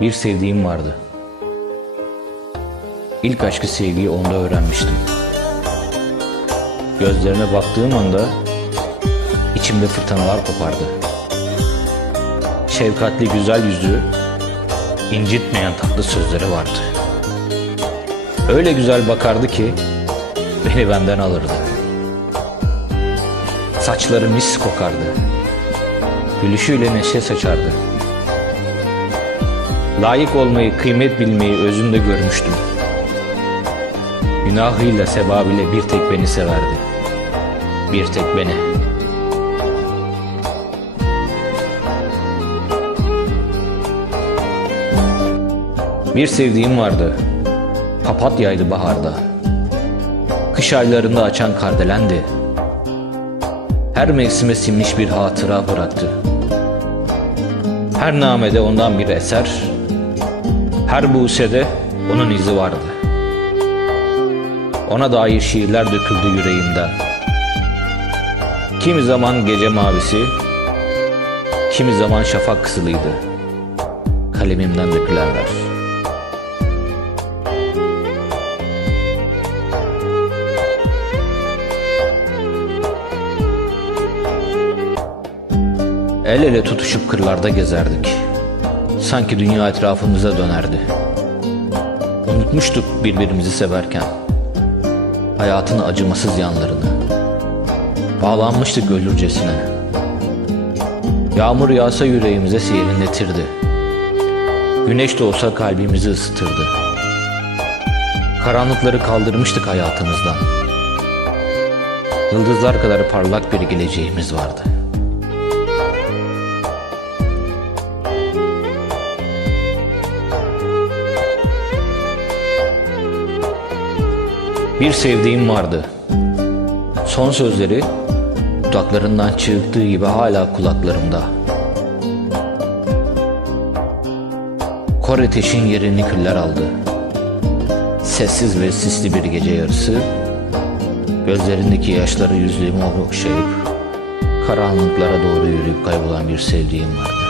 Bir sevdiğim vardı. İlk aşkı sevgiyi onda öğrenmiştim. Gözlerine baktığım anda içimde fırtınalar kopardı. Şefkatli güzel yüzü, incitmeyen tatlı sözleri vardı. Öyle güzel bakardı ki beni benden alırdı. Saçları mis kokardı. Gülüşüyle neşe saçardı. Layık olmayı, kıymet bilmeyi özünde görmüştüm. Günahıyla, sebabıyla bir tek beni severdi. Bir tek beni. Bir sevdiğim vardı. Papatyaydı baharda. Kış aylarında açan kardelendi. Her mevsime sinmiş bir hatıra bıraktı. Her namede ondan bir eser, her buğsede onun izi vardı. Ona dair şiirler döküldü yüreğimden. Kimi zaman gece mavisi, kimi zaman şafak kısılıydı. Kalemimden dökülenler. El ele tutuşup kırlarda gezerdik. Sanki dünya etrafımıza dönerdi. Unutmuştuk birbirimizi severken. Hayatın acımasız yanlarını. Bağlanmıştık ölürcesine. Yağmur yağsa yüreğimize serinletirdi. Güneş de olsa kalbimizi ısıtırdı. Karanlıkları kaldırmıştık hayatımızdan. Yıldızlar kadar parlak bir geleceğimiz vardı. Bir sevdiğim vardı. Son sözleri dudaklarından çıktığı gibi hala kulaklarımda. Kor yerini küller aldı. Sessiz ve sisli bir gece yarısı, gözlerindeki yaşları yüzlüğümü okşayıp, karanlıklara doğru yürüyüp kaybolan bir sevdiğim vardı.